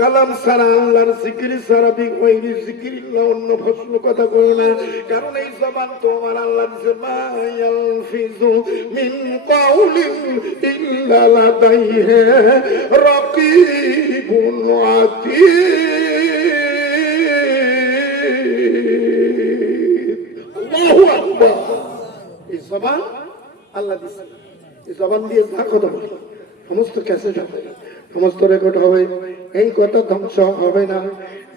কালাম সারা আল্লাহর ওয়াইরি অন্য ফসল কথা কই না। কারণ এই জবান তো আমার আল্লাহর জবান ইয়ালফিজু মিন কাউলিন ইল্লা লাদাইহি রাকিবুন আতীদ আল্লাহু আকবার। আল্লাহ জবান দিয়ে যা কথা সমস্ত ক্যাসেট হবে সমস্ত রেকর্ড হবে। এই কথা ধ্বংস হবে না।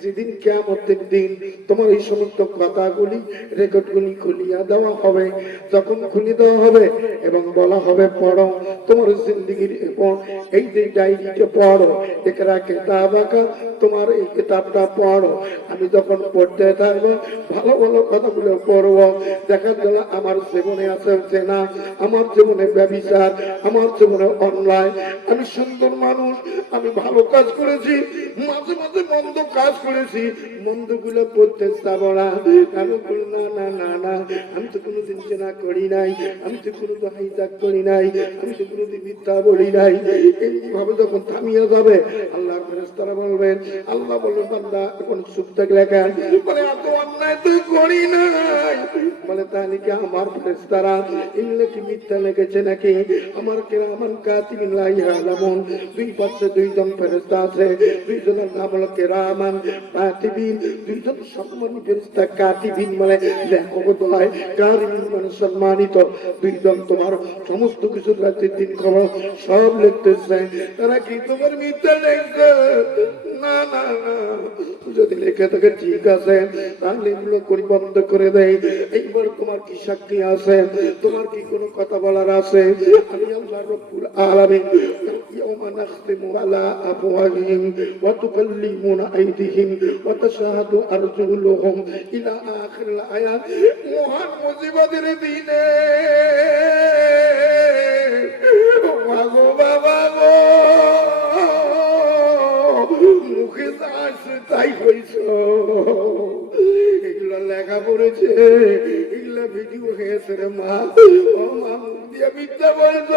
যেদিন কেমতের দিন তোমার এই সমস্ত কথাগুলি রেকর্ডগুলি খুলিয়া দেওয়া হবে, যখন খুলে দেওয়া হবে এবং বলা হবে, পড়ো, তোমার জিন্দগির এবং এই যে ডায়েরিটা পড়ো একরা কেতাব আঁকা, তোমার এই কিতাবটা পড়ো। আমি যখন পড়তে থাকব, ভালো ভালো কথাগুলো পড়ব। দেখা গেল, আমার জীবনে আছে না, আমার জীবনে ব্যবিচার, আমার জীবনে অন্যায়। আমি সুন্দর মানুষ, আমি ভালো কাজ করেছি, মাঝে মাঝে মন্দ কাজ করেছি মন্দগুলো করতে যাব না আমি না না না না, আমি তো কোনোদিন চেনা করি নাই, আমি তো কোনো তো হাইজাক করি নাই, আমি তো কোনোদিন মিথ্যা বলি নাই। এইভাবে যখন থামিয়ে যাবে, আল্লাহ ফেরেস্তারা বলবেন, আল্লাহ বলবেন বান্দা, এখন চুপ থাকলে কেন বলে, এত অন্যায় তো করি নাই। বলে, তাহলে কি আমার ফেরেস্তারা এগুলো কি মিথ্যা লেগেছে নাকি? আমার কেরামান কাতিবিন লাই আলামুন দুই পাশে দুইজন ফেরেস্তা আছে, দুইজনের নাম হলো কেরামান। মানে সম্মানিত। দুইজন তোমার সমস্ত কিছু রাতের দিন খবর সব লিখতেছে তারা কি তোমার মিথ্যা লিখবে না না যদি লেখে থাকে ঠিক আছে, তাহলে এগুলো বন্ধ করে দেয়। এইবার তোমার কি সাক্ষী আছে? তোমার কি কোনো কথা বলার আছে? আমি আল্লাহ রব্বুল আলামিন, ইয়াউমা নাখতিমু আলা আফওয়াহিহিম ওয়া তুকাল্লিমুনা আইদিহিম। وتشهد أرجلهم إلى آخر الآيات মহান মুজিবতের দিনে মাগো বাবা গো মুখে যা আসছে তাই হইছ এগুলা লেখা পড়েছে এগুলা ভিডিও হয়েছে রে মা ও মা মুখ দিয়ে বিদ্যা বলছো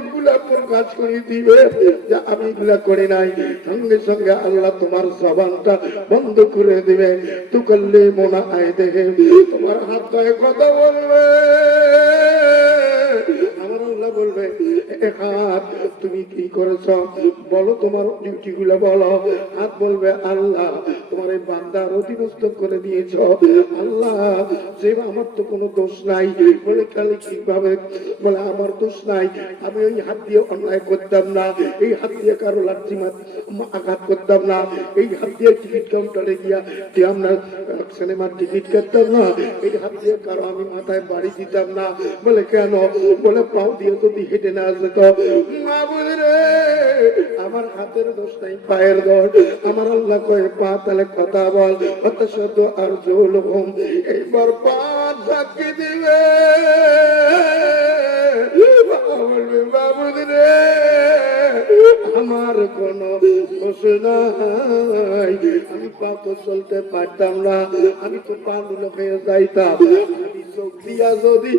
প্রকাশ করে দিবে। যে আমি এগুলা করি নাই। সঙ্গে সঙ্গে আল্লাহ তোমার সাবানটা বন্ধ করে দিবে। তু করলে মনে আয় দেখে তোমার হাত কথা বলবে। বলবে হাত, তুমি কি করেছ? বলো তোমার ডিউটি গুলো বলো। হাত বলবে, আল্লাহ, তোমার এই বান্দার অধীনস্থ করে দিয়েছ। আল্লাহ, যে আমার তো কোনো দোষ নাই। বলে কালে কীভাবে? বলে, আমার দোষ নাই। আমি ওই হাত দিয়ে অন্যায় করতাম না। এই হাত দিয়ে কারও লাঠি আঘাত করতাম না। এই হাত দিয়ে টিকিট কাউন্টারে গিয়া আমরা সিনেমার টিকিট কাটতাম না? এই হাত দিয়ে কারও আমি মাথায় বাড়ি দিতাম না। বলে, কেন? বলে, পাও দিয়ে যদি হেঁটে না আসবে তো মা বলে রে, আমার হাতের দোষ নাই, পায়ের দোষ। আমার আল্লাহ কয়ে, পা, তাহলে কথা বল। অত আর জোল হোম এইবার পা দিবে। আমার কোনো আমি পা তো চলতে পারতাম না। আমি তো পা হয়ে যাইতাম। চোখ দিয়া যদি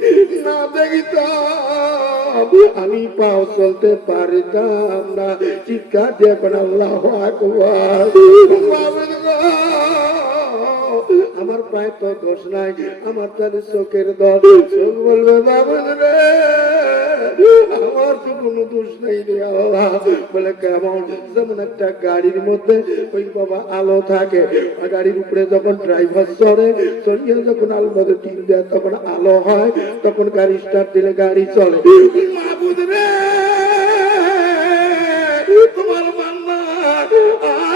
না দেখিতাম আমি আমি পাও চলতে পারিতাম না। চিৎকার দিয়ে কোন আল্লাহ আকবার। আমার পায়ে তো দোষ নাই, আমার তাদের চোখের দোষ চোখ বলবে বাবুদ রে। তো কোনো দোষ নেই রে আল্লাহ। বলে কেমন যেমন একটা গাড়ির মধ্যে ওই বাবা আলো থাকে গাড়ির উপরে যখন ড্রাইভার চড়ে, চড়িয়ে যখন আলো মধ্যে টিন দেয়, তখন আলো হয়, তখন গাড়ি স্টার্ট দিলে গাড়ি চলে। রে!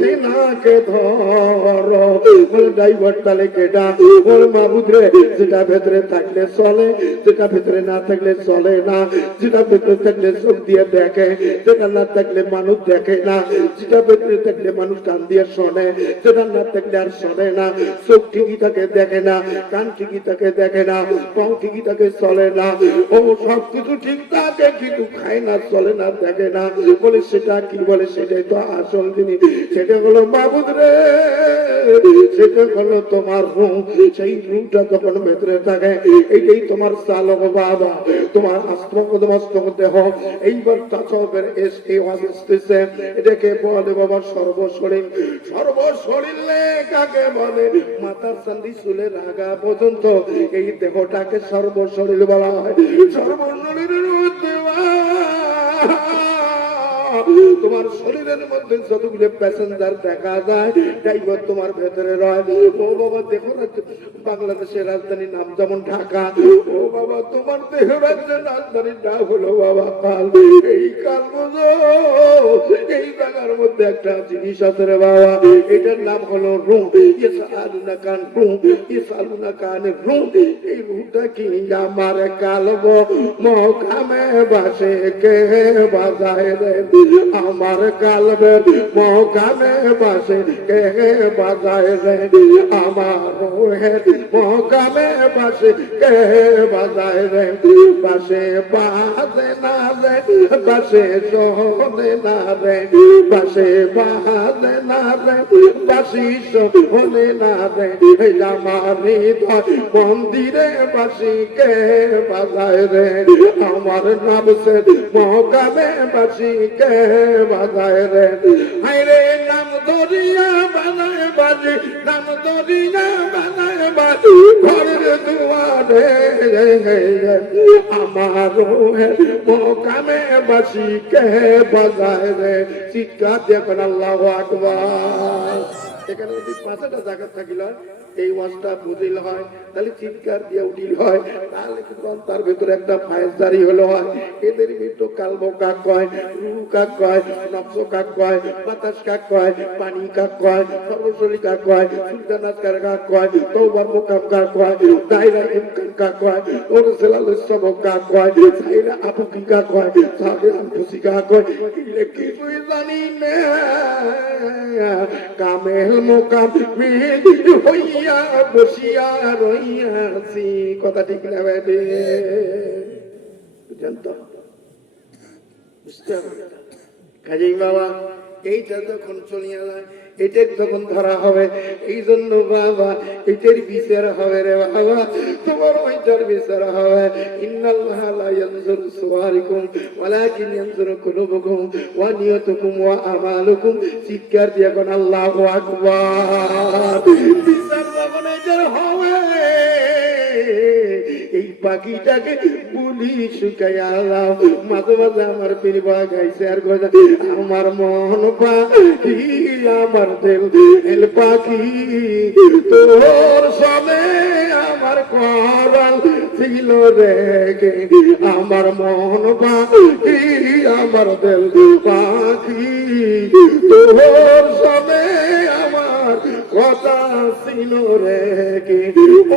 তেনাকে ধর। বলে ড্রাইভার তাহলে কেটা বলে মাবুদ যেটা ভেতরে থাকলে চলে, যেটা ভেতরে না থাকলে চলে না, যেটা ভেতরে থাকলে চোখ দিয়ে দেখে, যেটা না থাকলে মানুষ দেখে না, যেটা ভেতরে থাকলে মানুষ কান দিয়ে শোনে, যেটা না থাকলে আর শোনে না, চোখ ঠিকই থাকে দেখে না, কান ঠিকই থাকে দেখে না, পাও ঠিকই থাকে চলে না, ও সব কিছু ঠিক থাকে, কিন্তু খায় না, চলে না, দেখে না। বলে, সেটা কি? বলে, সেটাই তো আসল জিনিস। সেটা হলো বাবুদ রে, সেটা হলো তোমার রুম সেই রুমটা যখন ভেতরে থাকে এইটাই তোমার চালক বাবা তোমার আস্তক মস্তক দেহ। এইবার চাচকের এস এই আসতেছে এটাকে বলে বাবা সর্বশরীর সর্বশরীরে কাকে বলে? মাথার চান্দি চুলের রাগা পর্যন্ত এই দেহটাকে সর্বশরীর বলা হয়। সর্বশরীরের তোমার শরীরের মধ্যে যতগুলো প্যাসেঞ্জার দেখা যায়, ড্রাইভার তোমার ভেতরে রয়। ও বাবা, দেখো না বাংলাদেশের রাজধানীর নাম যেমন ঢাকা, ও বাবা, তোমার দেহ রাজধানীর নাম হলো বাবা কাল এই কাল এই জায়গার মধ্যে একটা জিনিস আছে রে বাবা, এটার নাম হলো রুম। ইসালুনা কান রুম ইসালুনা কান রুম। এই রুমটা কি আমার কালব? মকামে বাসে কে বাজায় রে? আমার কালবের মকামে বাসে কে বাজায় রে? আমার রোহের মকামে বাসে কে বাজায় রে বাসে বাজে না রে বাসে শোনে না রে বাসে বাজে না রে বাসি না রে মন্দিরে বাসি কে বাজায় রে আমার নবসের মকামে বাসি কে বাজায় রে হাইরে নাম দরিয়া বানায় বাজি নাম দরিয়া বানায় ঘরের দুয়ারে আমার মকামে বাসি কে বাজায় রে চিৎকার দেখুন আল্লাহ আকবার এখানে যদি পাঁচটা জায়গা থাকিল এই ওয়াজটা বুঝিল হয় তাহলে চিৎকার দিয়ে উঠিল হয় তাহলে কিন্তু তার ভেতরে একটা ফায়জারি হলো হয় এদের ভিতর কালবো কাক কয় রু কাক কয় নবস কাক কয় বাতাস কাক কয় পানি কাক কয় সর্বশরী কাক কয় সুলতানাত কাক কয় তৌবার মোকাম কাক কয় দায়রা ইমকান কাক কয় ওর সেলাল সব কাক কয় সাইরা আপুকি কাক কয় সাগে আনফুসি কাক কয় কিছুই জানি না কামেল মোকাম হইয়া বসিয়া রইয়াছি। কথা ঠিক না জানতো বুঝতে হবে কাজেই বাবা, এইটা যখন চলিয়া যায় এটার যখন ধরা হবে এই জন্য বাবা, এটার বিচার হবে রে বাবা। তোমার ওইটার বিচার হবে। ইন্নাল্লাহ ওয়া আমালুকুম চিৎকার দিয়ে কোন, আল্লাহু আকবার। বিচার যখন এটার হবে। এই পাখিটাকে বলি মাঝে মাঝে আমার গাইছে আর কথা আমার মন পাখি, আমার দিল এল পাখি, তোর সবে আমার ছিল রেগে, আমার মন পাখি আমার দিল পাখি তোর সবে আমার কথা ছিল রেগে,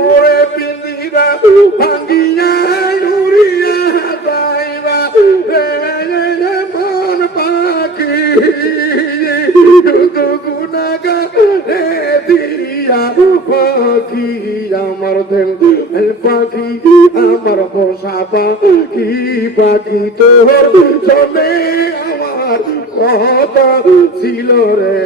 ওরে পিন্দিরা ভাঙ্গিয়া উড়িয়া যাইবা, রে মন পাখি। গুনাগা পাখি আমার দিল পাখি আমার পোষা পাখি পাখি তোর চলে আমার কথা ছিল রে